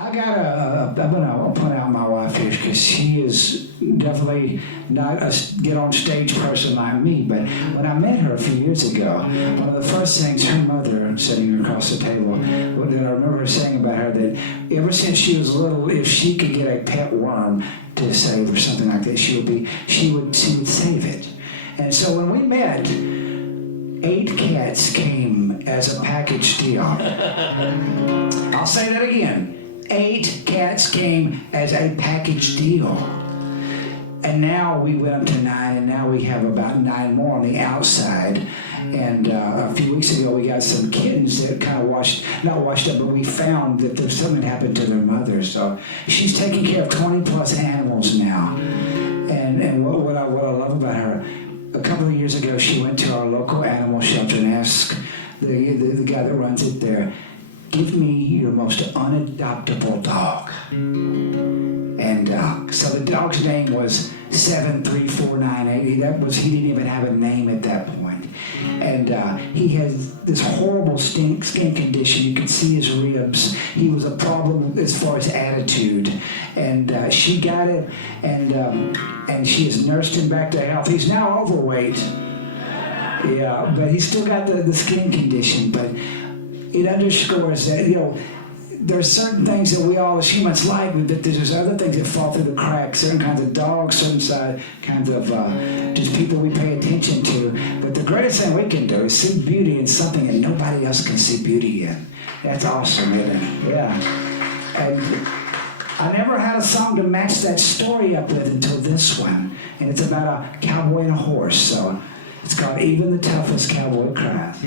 I'm gonna point out my wife here because she is definitely not a get on stage person like me. But when I met her a few years ago, one of the first things her mother sitting across the table, that I remember her saying about her that ever since she was little, if she could get a pet worm to save or something like that, she would save it. And so when we met, 8 cats came as a package deal. I'll say that again. 8 cats came as a package deal. And now we went up to 9, and now we have about 9 more on the outside. And a few weeks ago, we got some kittens that kind of not washed up, but we found that there's something happened to their mother. So she's taking care of 20 plus animals now. And what I love about her, a couple of years ago, she went to our local animal shelter and asked the guy that runs it there, give me your most unadoptable dog. And so the dog's name was 73498. He didn't even have a name at that point. And he has this horrible skin condition. You can see his ribs. He was a problem as far as attitude. And she got it, and she has nursed him back to health. He's now overweight. Yeah, but he's still got the skin condition. But it underscores that, there's certain things that we all as humans like, but there's other things that fall through the cracks. Certain kinds of dogs, certain kinds of just people we pay attention to. But the greatest thing we can do is see beauty in something that nobody else can see beauty in. That's awesome, isn't it? Yeah. And I never had a song to match that story up with until this one. And it's about a cowboy and a horse. So it's called Even the Toughest Cowboy Cries.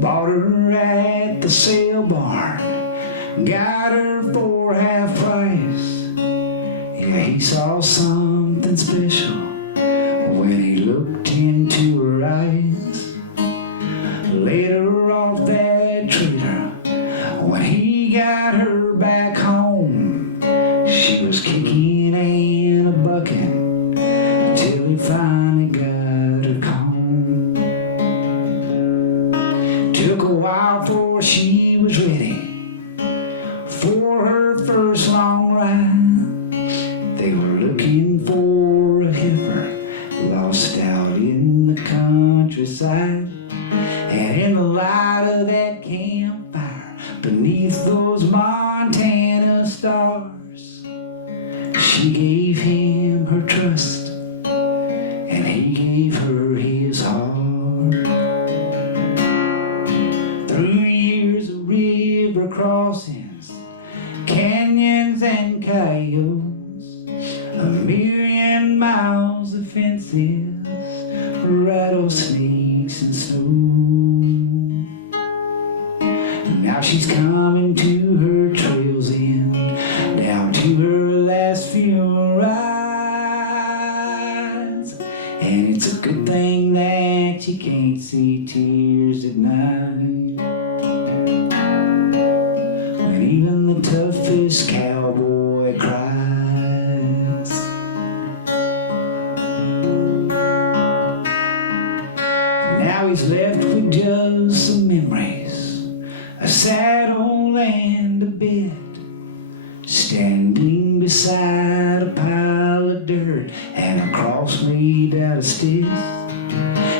Bought her at the sale barn, got her for half price. Yeah, he saw something special when he looked into her eyes. Later off that trailer, when he got her back home, she was kicking in a bucket till he finally got her home. Took a while before she was ready for her first long ride. They were looking for a heifer lost out in the countryside. And in the light of that campfire, beneath those Montana stars, she gave him her trust, and he gave her his heart. Through years of river crossings, canyons and coyotes, a million miles of fences, rattlesnakes and snow. Now she's coming to her trail's end, down to her last few rides. And it's a good thing that you can't see tears at night, when even the toughest cowboy cries. Now he's left with just some memories, a saddle and a bed, standing beside a pile of dirt and a cross made out of sticks.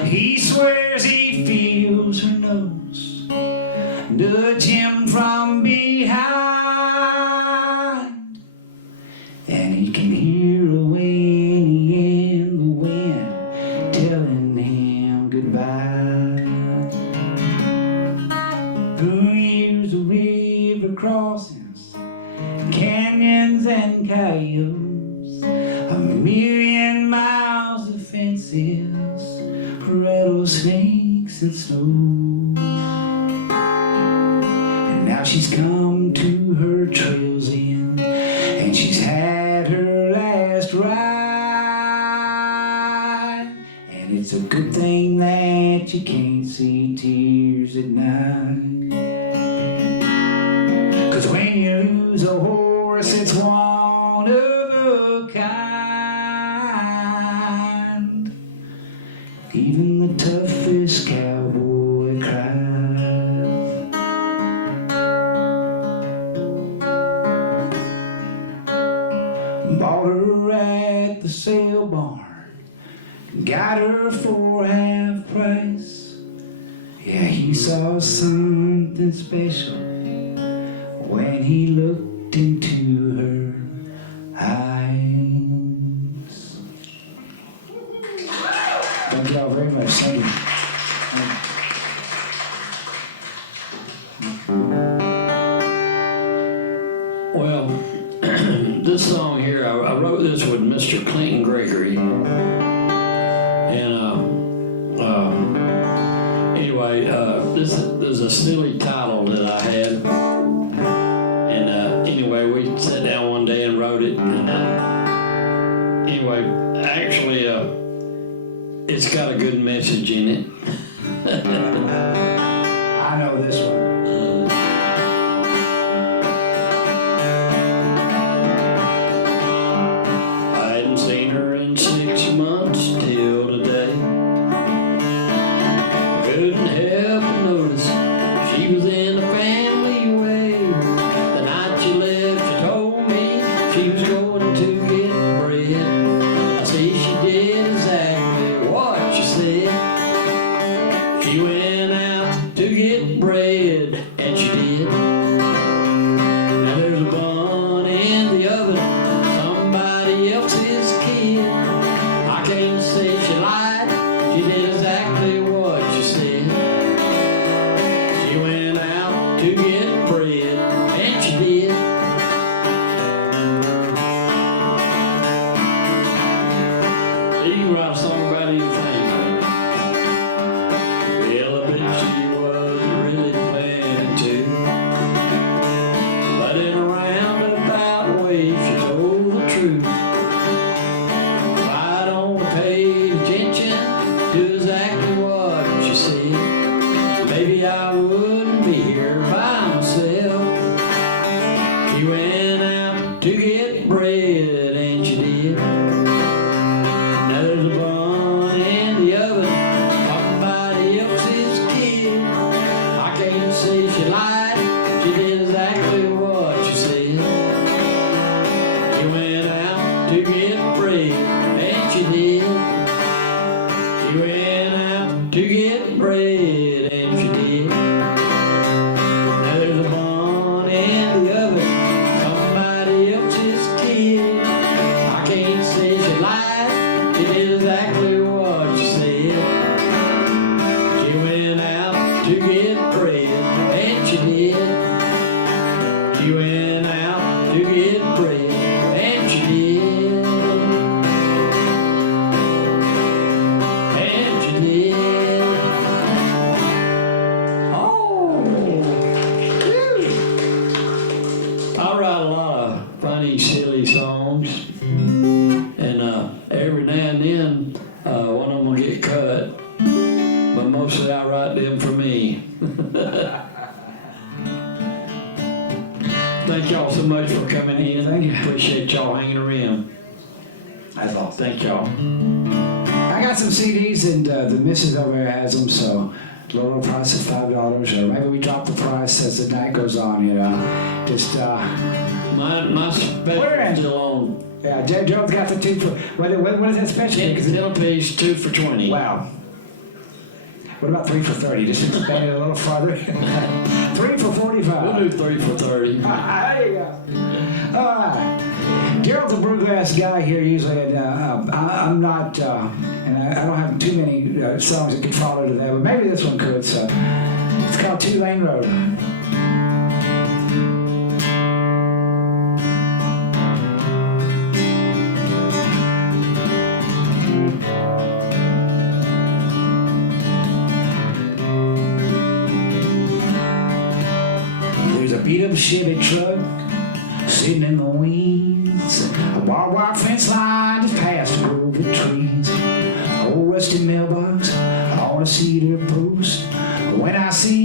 He swears he feels her nose nudge him from behind, and he can hear a whinny in the wind telling him goodbye. Through years of river crossings, canyons and coyotes, a million miles of fences, rattlesnakes and snow. And now she's come to her trail's end, and she's had her last ride. And it's a good thing that you can't see tears tears at night. 'Cause when you lose a horse, it's one of a kind. Even the toughest cowboy cries. Bought her at the sale barn, got her for half price. Yeah, he saw something special when he looked into her eyes. Thank y'all very much. Thank you. Well, this song here, I wrote this with Mr. Clinton Gregory. And anyway, this is a silly title that I had. And anyway, we sat down one day and wrote it. And anyway, actually, it's got a good message in it. I know this one. I hadn't seen her in 6 months till today. Couldn't help but notice she was in a family way. The night she left, she told me she was going to get bread. I see she did exactly what she said. She went out to get bread, and she did. Now there's a bun in the oven, somebody else's kid. I can't say she lied, she did exactly what she said. She went out to get bread, and she did. You can write a song about anything. Well, I bet she was really planning to. But in a roundabout way, she told the truth. If I don't pay attention to exactly what she said, maybe I wouldn't be here by myself. She went out to get bread, and she did. Now there's a bun in the oven, somebody else's kid. I can't say she lied, she did exactly what she said. She went out to get bread, and she did. She went out to get bread, and she did. Now there's a bun in the oven, somebody else's kid. I can't say she lied, she did exactly what she said. She went out to get bread, and she did. She went out to get bread, and she did. And she did. Oh! Woo. I write a lot of funny, silly songs, and every now and then one of them will get cut, but mostly I write them for me. Thank y'all so much for coming in. Thank you. Appreciate y'all hanging around. That's all. Thank y'all. I got some CDs, and the missus over there has them, so lower price of $5, or maybe we drop the price as the night goes on, you know. Just, My special Where is in? still on. yeah, Gerald's got the 2 for, what is that special? It's still a piece, 2 for $20. Wow. What about 3 for $30? Just expand it a little farther. 3 for $45. We'll do 3 for $30. There you go. All right. Gerald's a bluegrass guy here usually, and I'm not, and I don't have too many songs that could follow to that, but maybe this one could. So it's called 2-Lane Road. There's a beat-up Chevy truck sitting in the weeds. A barbed wire fence line just past a grove of trees. Old rusty mailbox on a cedar post. When I see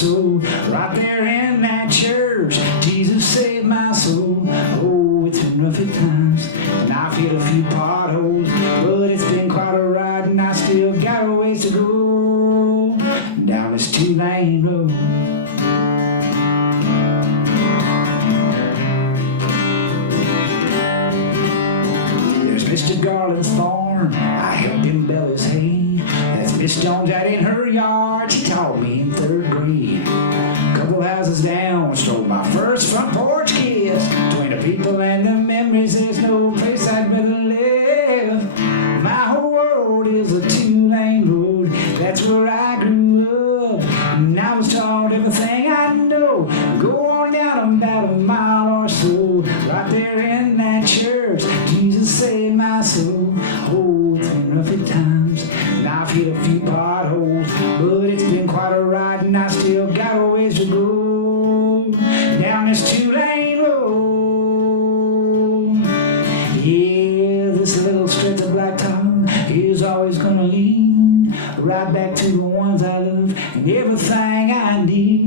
soul. Right there in that church, Jesus saved my soul. Oh, it's been rough at times, and I've hit a few potholes, but it's been quite a ride, and I still got a ways to go down this two-lane road. There's Mr. Garland's farm, I helped him bale his hay. That's Miss Jones out in her yard, she taught me in 3rd grade. Couple houses down, stole my first front porch kiss. Between the people and the memories, there's no place I'd rather live. My whole world is a two-lane road, that's where I grew up. And I was taught everything I know. Go on down about a mile or so. Right there in that church, Jesus saved my soul. Oh, it's been rough at times, and I've hit a few potholes, but it's been quite a ride, and I still got a ways to go down this two-lane road. Yeah, this little stretch of blacktop is always gonna lead right back to the ones I love and everything I need.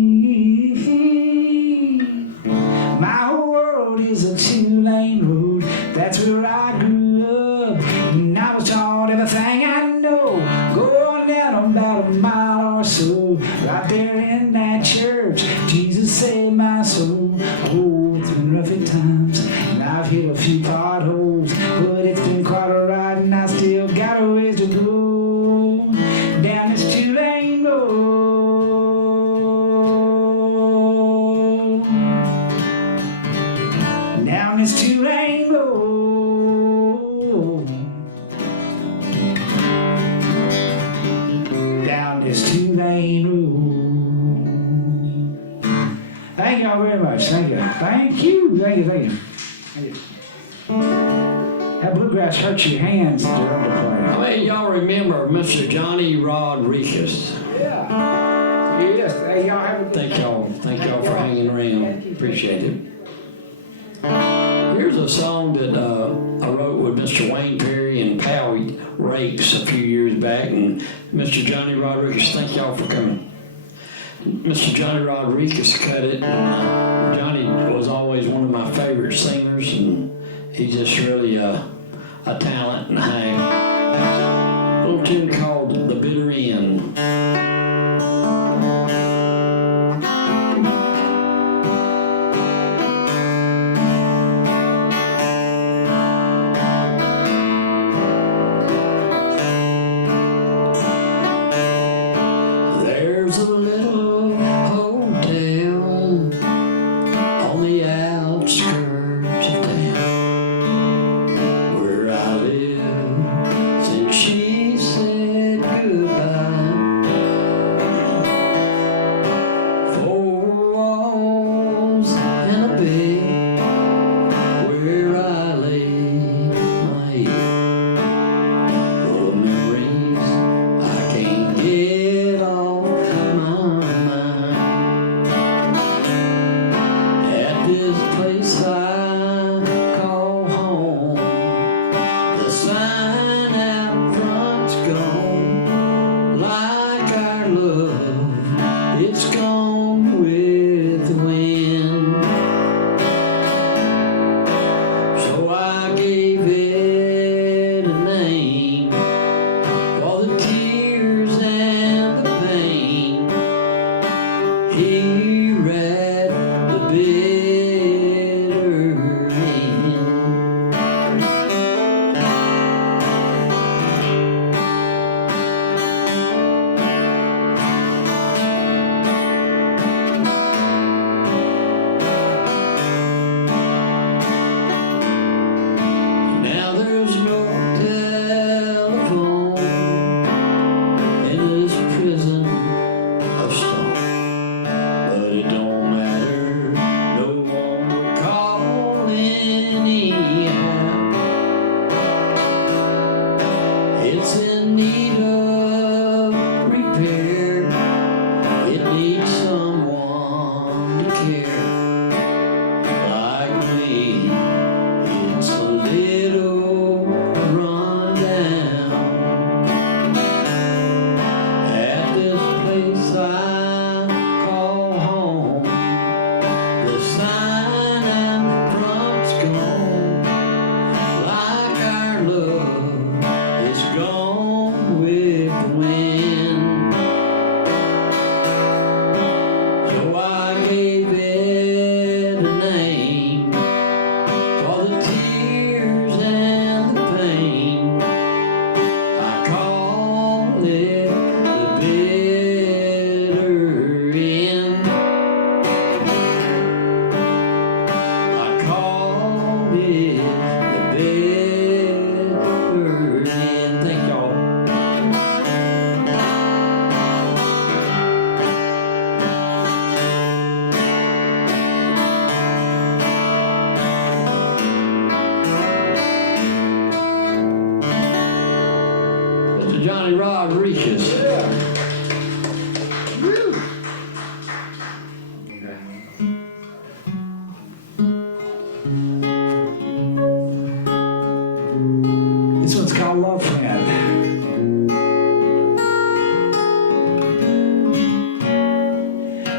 My whole world is a two-lane road, that's where I grew up, and I was taught everything I know. Going down about a mile or so, right there in that church, Jesus saved my soul. Oh, it's been rough at times, and I've hit a few potholes, but it's been quite a ride, and I still got a ways to go down this two-lane road. Down this two-lane road. Down this two-lane road. Thank y'all very much. Thank you. Thank you. Thank you. Thank you. Thank you. That bluegrass hurts your hands, Gerald, to play. How many of y'all remember Mr. Johnny Rodriguez? Yeah. Yes. Hey, y'all have a good Thank y'all for hanging around. Appreciate it. Here's a song that I wrote with Mr. Wayne Perry and Pally Rakes a few years back, and Mr. Johnny Rodriguez, thank y'all for coming. Mr. Johnny Rodriguez cut it, and Johnny was always one of my favorite singers, and he's just really a talent and hang. A little tune called The Bitter End. There's a little hotel on the outskirts of town where I live since she said goodbye. Charlie Rodriguez. Woo. This one's called Love Friend.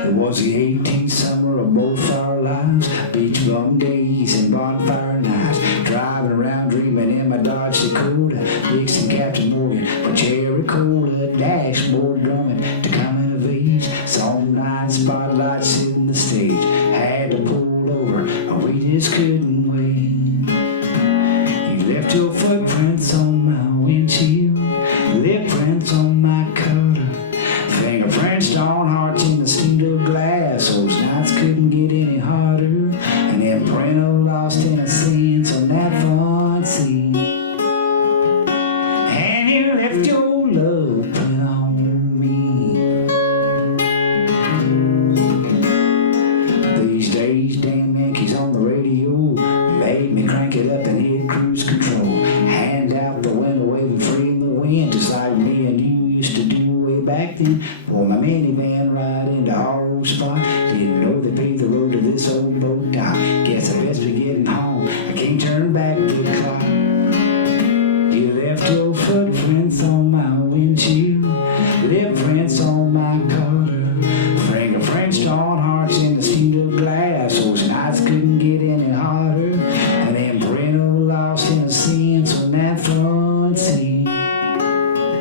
It was the 18th summer of both our lives, beach bum days and bonfire nights, driving around dreaming in my Dodge Dakota, Dixon Captain Morgan, but Cherry Cola, dashboard drumming to coming of age, song night, spotlights in the stage, had to pull over, we just couldn't wait. You left your footprints on my windshield, lip prints on my collar, fingerprints on hearts in the steel glass. Those nights couldn't get any harder, and then print of lost innocence on that front seat. And you left your love print on me. These days, damn Yankees on the radio made me crank it up and hit cruise control. Hand out the window, waving free in the wind, just like me and you used to do way back then. Pull my minivan right into our old spot. Didn't know they paved the road to this old boat dock. Guess I best be getting home. I can't turn back the clock. You left your footprints on my windshield, lip prints on my collar, fingerprints on hearts in the steel glass. Those nights couldn't get any harder, and then print of lost innocence on that front seat.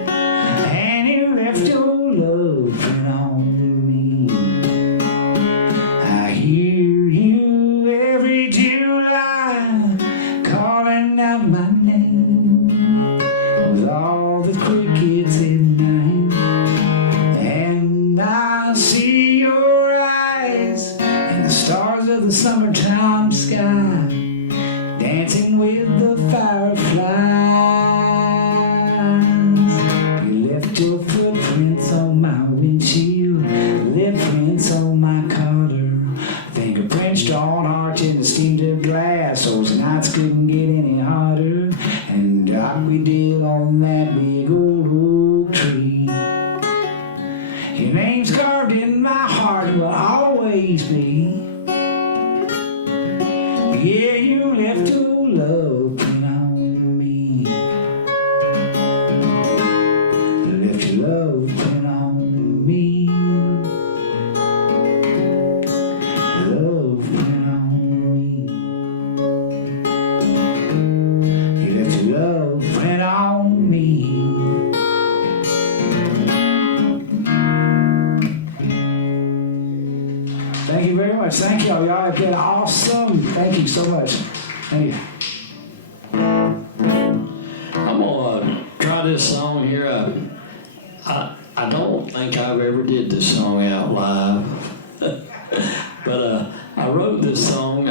And you left your love print on me. I hear you every July calling out my name with all the crickets at night, and I see your eyes and the stars of the summertime sky dancing with the fireflies. You left your footprints on my windshield, lip prints on my collar, fingerprints on hearts in the steel glass. Those nights couldn't get any harder, and like we did on that big old oak tree. Your name's carved in my heart and will always be. Yeah, you left your love print on me. You left your love print on me. Love print on me. You left your love print on me. Thank you very much. Thank y'all. Y'all have been awesome. Thank you so much. Thank you. I'm gonna try this song here. I don't think I've ever did this song out live, but I wrote this song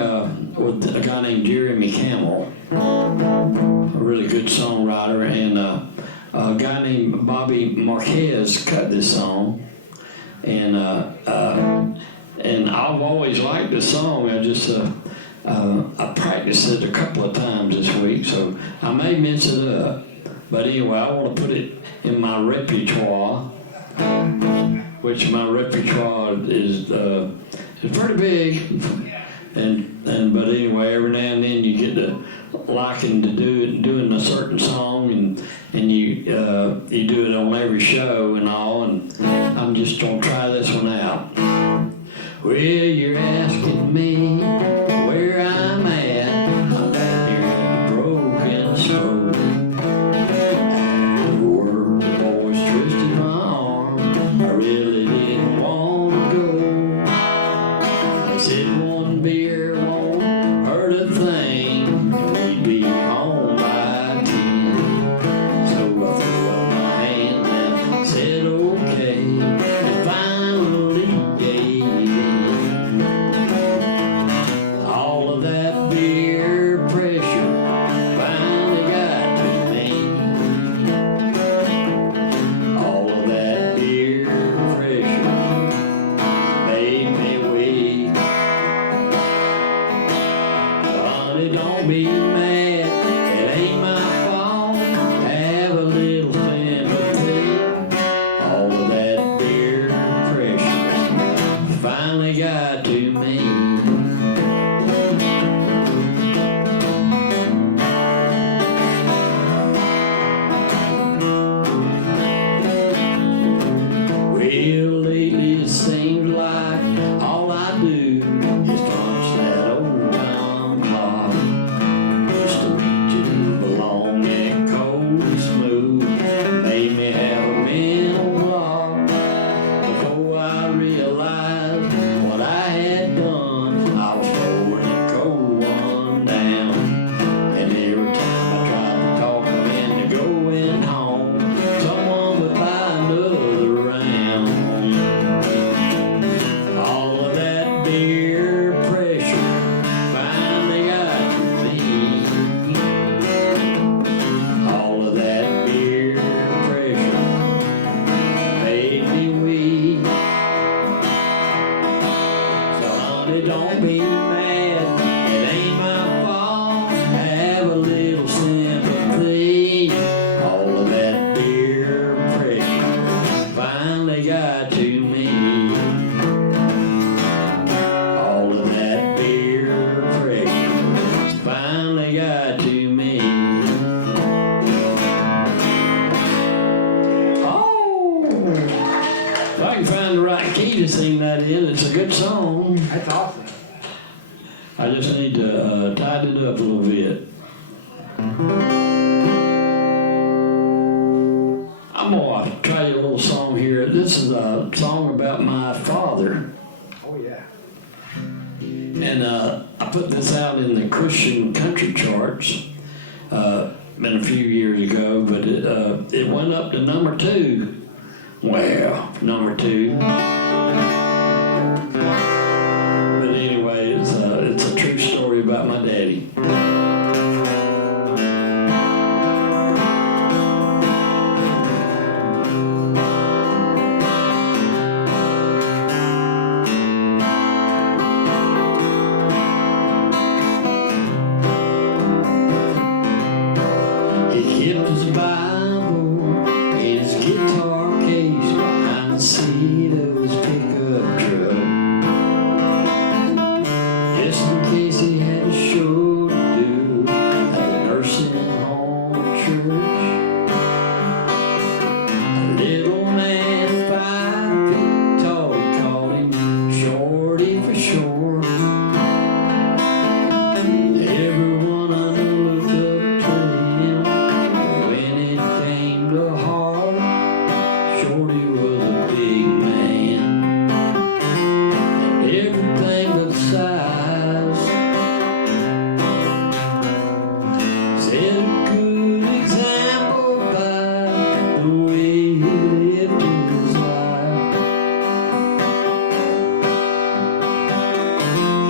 with a guy named Jeremy Camel, a really good songwriter, and a guy named Bobby Marquez cut this song, and I've always liked this song. I practiced it a couple of times this week, so I may mess it up. But anyway, I want to put it in my repertoire, which my repertoire is pretty big. But anyway, every now and then you get to liking to doing a certain song, and you do it on every show and all. And I'm just gonna try this one out. Well, you're asking me where I'm at. I'm back here in the broken slope. After work, the boys twisted my arm. I really didn't want to go. I said one beer won't hurt a thing. We'd be home by 10. So I threw up my hand and said okay. And finally gave in. right key to sing that in. It's a good song. That's awesome. I just need to tighten it up a little bit. I'm going to try you a little song here. This is a song about my father. Oh, yeah. And I put this out in the Christian country charts. Been a few years ago, but it went up to number 2. Well, number 2. But anyway, it's a true story about my daddy. He kept his Bible in his guitar case behind the seat of his pickup truck, just in case he had a show to do at the nursing home church. A little man 5 feet tall, he called him Shorty for short. Everyone I knew looked up to him. When it came to heart, Shorty was a big man, and everything but size. Set a good example by the way he lived his life.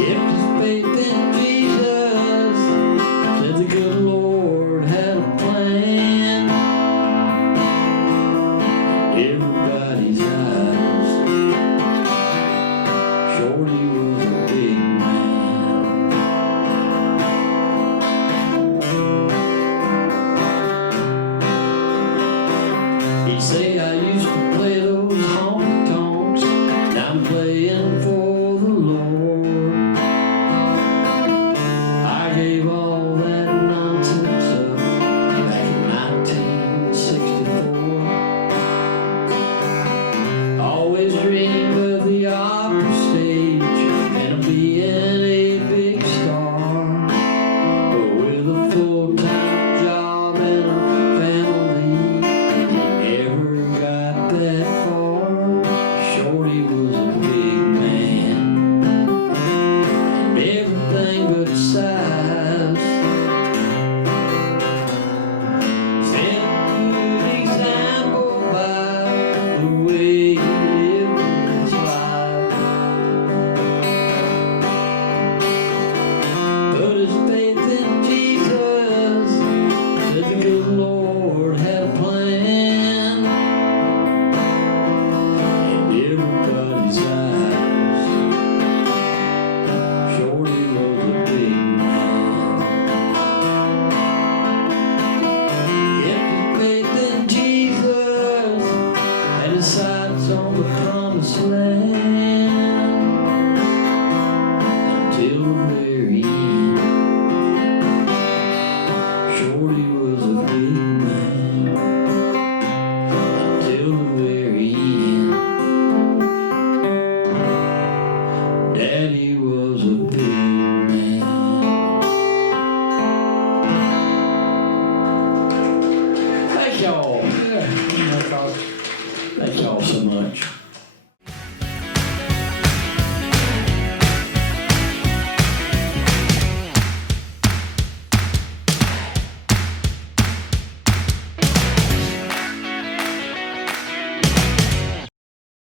Kept his faith in Jesus, said the good Lord had a plan. Everybody's eyes, Shorty was a big man. He say I used to play those honky tonks, now I'm playing for the Lord. I gave all that nonsense up back in 1964. Always dreamed of the opera stage and of being a big star, but with a full-time job and a family, he never got that far. Shorty was a big man, and everything but size. Set a good example by the way he lived his life. Put his faith in Jesus, said the good Lord had a plan. In everybody's eyes, Shorty was a big man. Kept his faith in Jesus and his sights on the promised land.